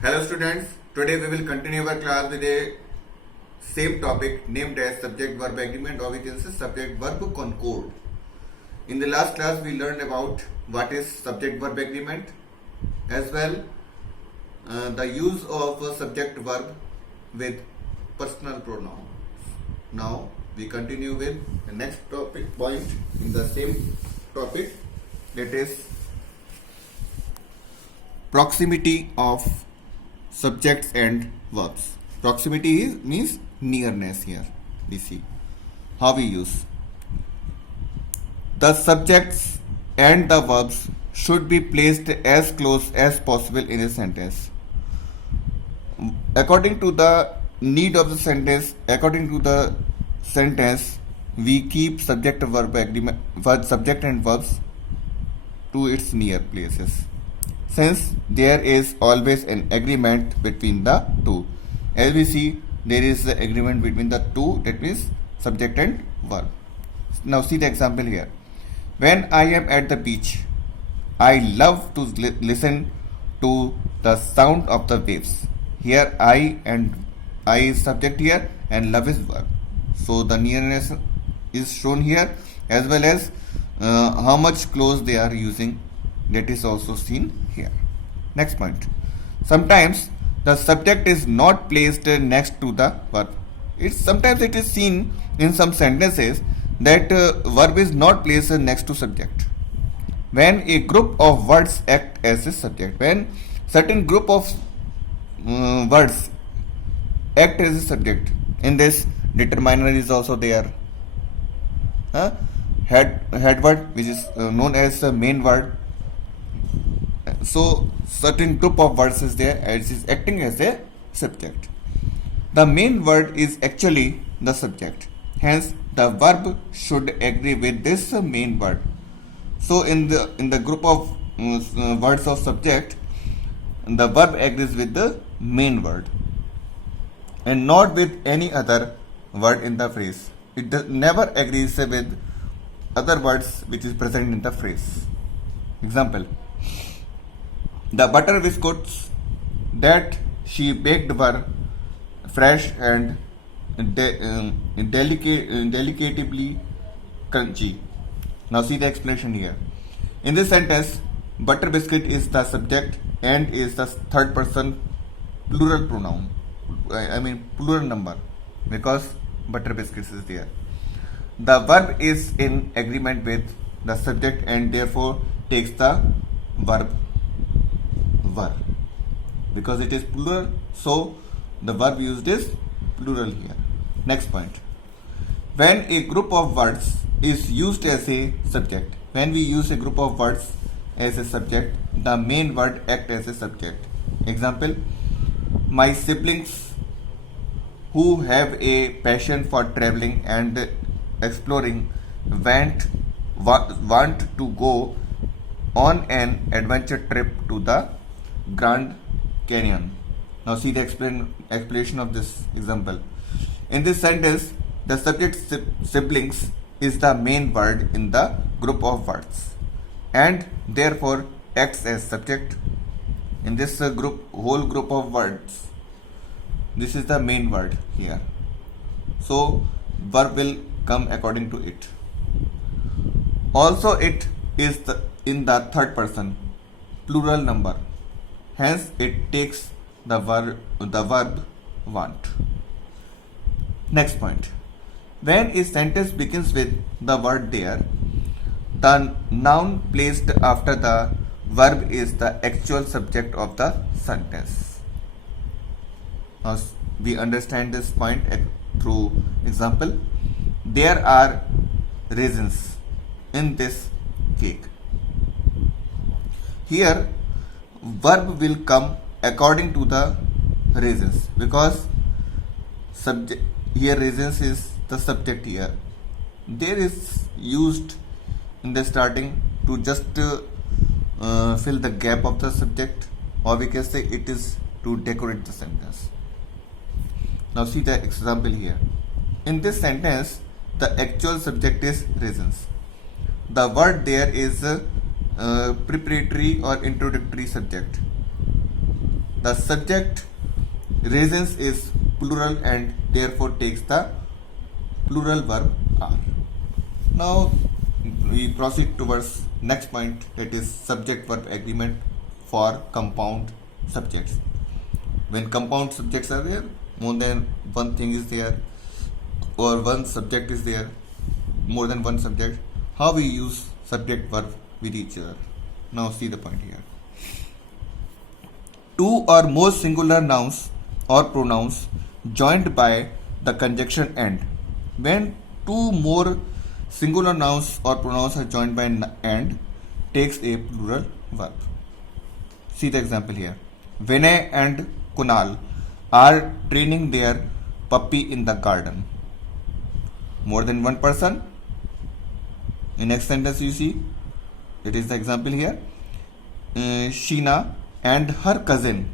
Hello students, today we will continue our class with a same topic named as subject verb agreement, or we can say subject verb concord. In the last class we learned about what is subject verb agreement, as well the use of a subject verb with personal pronoun. Now we continue with the next topic point in the same topic, that is proximity of subjects and verbs. Proximity means nearness. Here we see how we use the subjects and the verbs should be placed as close as possible in a sentence according to the need of the sentence. According to the sentence, we keep subject verb agreement, subject and verbs to its near places, since there is always an agreement between the two. As we see, there is the agreement between the two, that means subject and verb. Now see the example here. When I am at the beach, I love to listen to the sound of the waves. Here I is subject here and love is verb. So the nearness is shown here, as well as how much close they are using, that is also seen here. Next point. Sometimes the subject is not placed next to the verb. Sometimes it is seen in some sentences that verb is not placed next to subject. When a group of words act as a subject, when certain group of words act as a subject, in this determiner is also there. Head word, which is known as the main word. So certain group of words is there as is acting as a subject. The main word is actually the subject. Hence the verb should agree with this main word. So in the group of words of subject, the verb agrees with the main word and not with any other word in the phrase. It never agrees with other words which is present in the phrase. Example: the butter biscuits that she baked were fresh and delicately crunchy. Now see the explanation here. In this sentence, butter biscuit is the subject and is the third person plural pronoun. I mean plural number, because butter biscuits is there. The verb is in agreement with the subject and therefore takes the verb, because it is plural, so the verb used is plural here. Next point. When a group of words is used as a subject, when we use a group of words as a subject, the main word act as a subject. Example: my siblings who have a passion for traveling and exploring want to go on an adventure trip to the Grand Canyon. Now see the explanation of this example. In this sentence, the subject siblings is the main word in the group of words and therefore acts as subject. In this whole group of words, this is the main word here. So verb will come according to it. Also it is in the third person plural number. Hence it takes the verb want. Next point. When a sentence begins with the word there, the noun placed after the verb is the actual subject of the sentence. Now we understand this point through example. There are raisins in this cake. Here verb will come according to the raisins, because subject here, raisins is the subject here. There is used in the starting to just fill the gap of the subject, or we can say it is to decorate the sentence. Now see the example here. In this sentence, the actual subject is raisins. The word there is preparatory or introductory subject. the subject reasons is plural and therefore takes the plural verb are. Now we proceed towards next point, that is subject verb agreement for compound subjects. When compound subjects are there, more than one thing is there, or one subject is there, more than one subject, how we use subject verb with each other. Now see the point here. Two or more singular nouns or pronouns joined by the conjunction and. When two more singular nouns or pronouns are joined by and, takes a plural verb. See the example here. Vinay and Kunal are training their puppy in the garden. More than one person. In next sentence you see, it is the example here. Sheena and her cousin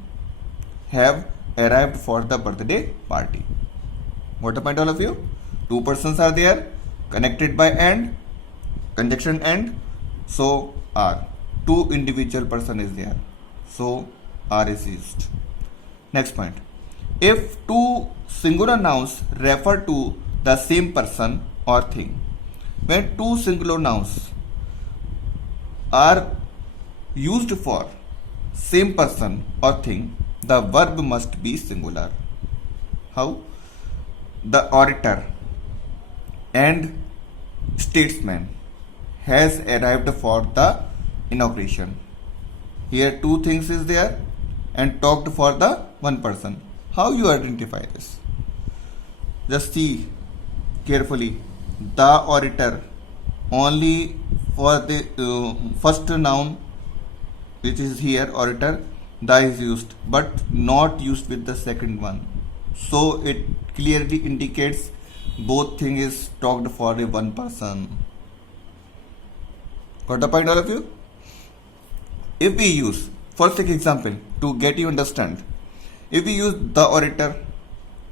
have arrived for the birthday party. What the point, all of you? Two persons are there, connected by and, conjunction and, so are. Two individual person is there, so are is used. Next point. If two singular nouns refer to the same person or thing. When two singular nouns are used for same person or thing, the verb must be singular. How? The orator and statesman has arrived for the inauguration. Here two things is there and talked for the one person. How you identify this? Just see carefully. The orator only for the first noun, which is here orator, the is used, but not used with the second one. So it clearly indicates both thing is talked for a one person. Got the point, all of you? If we use, first take example to get you understand. If we use the orator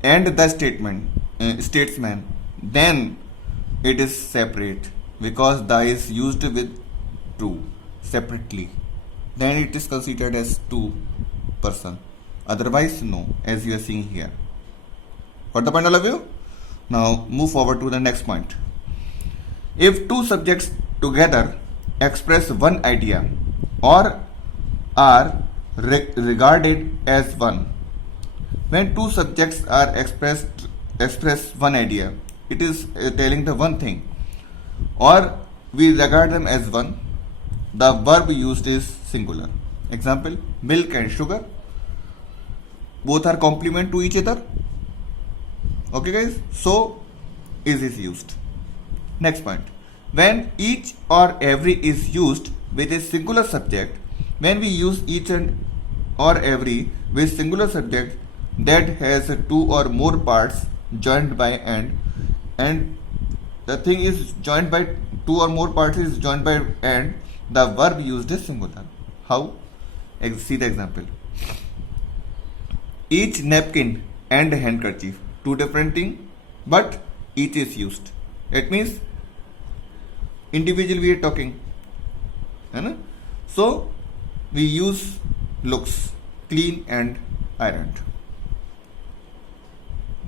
and the statesman, then it is separate because the is used with two separately. Then it is considered as two person. Otherwise, no, as you are seeing here. Got the point, all of you? Now move forward to the next point. If two subjects together express one idea or are regarded as one. When two subjects are express one idea, it is telling the one thing, or we regard them as one, the verb used is singular. Example, milk and sugar. Both are complement to each other. Okay guys, so is used. Next point. When each or every is used with a singular subject, when we use each and or every with singular subject that has two or more parts joined by and the thing is joined by two or more parts is joined by and, the verb used is singular. How? See the example. Each napkin and handkerchief, two different things, but each is used. It means individually we are talking. So we use looks, clean and ironed.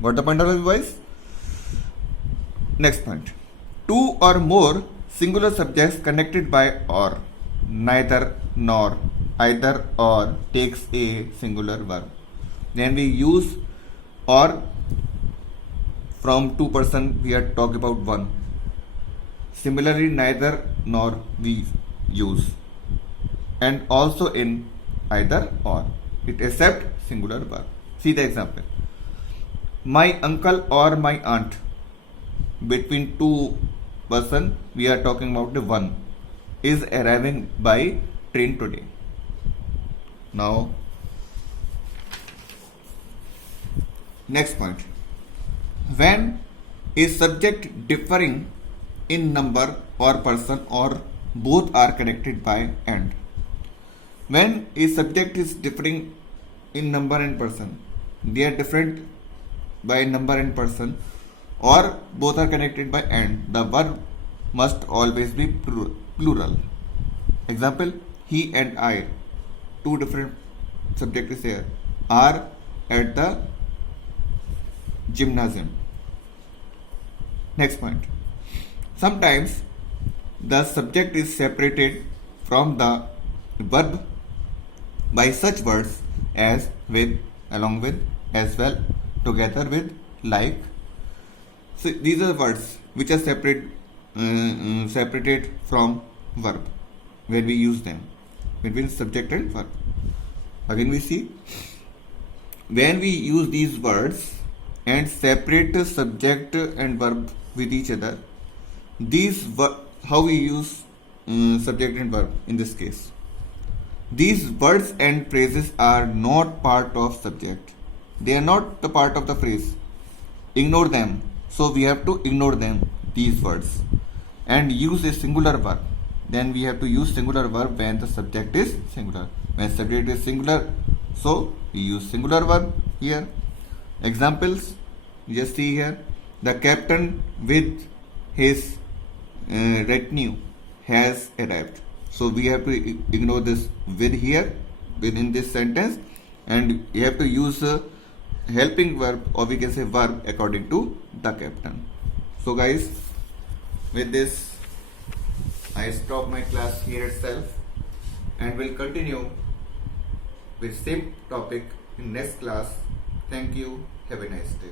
Got the point, all of you guys? Next point. Two or more singular subjects connected by or, neither nor, either or takes a singular verb. Then we use or from two person, we are talking about one. Similarly, neither nor we use, and also in either or, it accept singular verb. See the example. My uncle or my aunt, between two person, we are talking about the one, is arriving by train today. Now next point. When a subject differing in number or person or both are connected by and. When a subject is differing in number and person, they are different by number and person, or both are connected by and, the verb must always be plural. Example, he and I, two different subject is here, are at the gymnasium. Next point. Sometimes the subject is separated from the verb by such words as with, along with, as well, together with, like. So these are the words which are separated from verb when we use them between subject and verb. Again we see, when we use these words and separate the subject and verb with each other, how we use subject and verb in this case. These words and phrases are not part of subject. They are not the part of the phrase. Ignore them. So we have to ignore them, these words, and use a singular verb. Then we have to use singular verb when the subject is singular. When subject is singular, so we use singular verb here. Examples, just see here. The captain with his retinue has arrived. So we have to ignore this with here within this sentence, and you have to use a helping verb, or we can say verb, according to the captain. So guys, with this I stop my class here itself, and will continue with same topic in next class. Thank you. Have a nice day.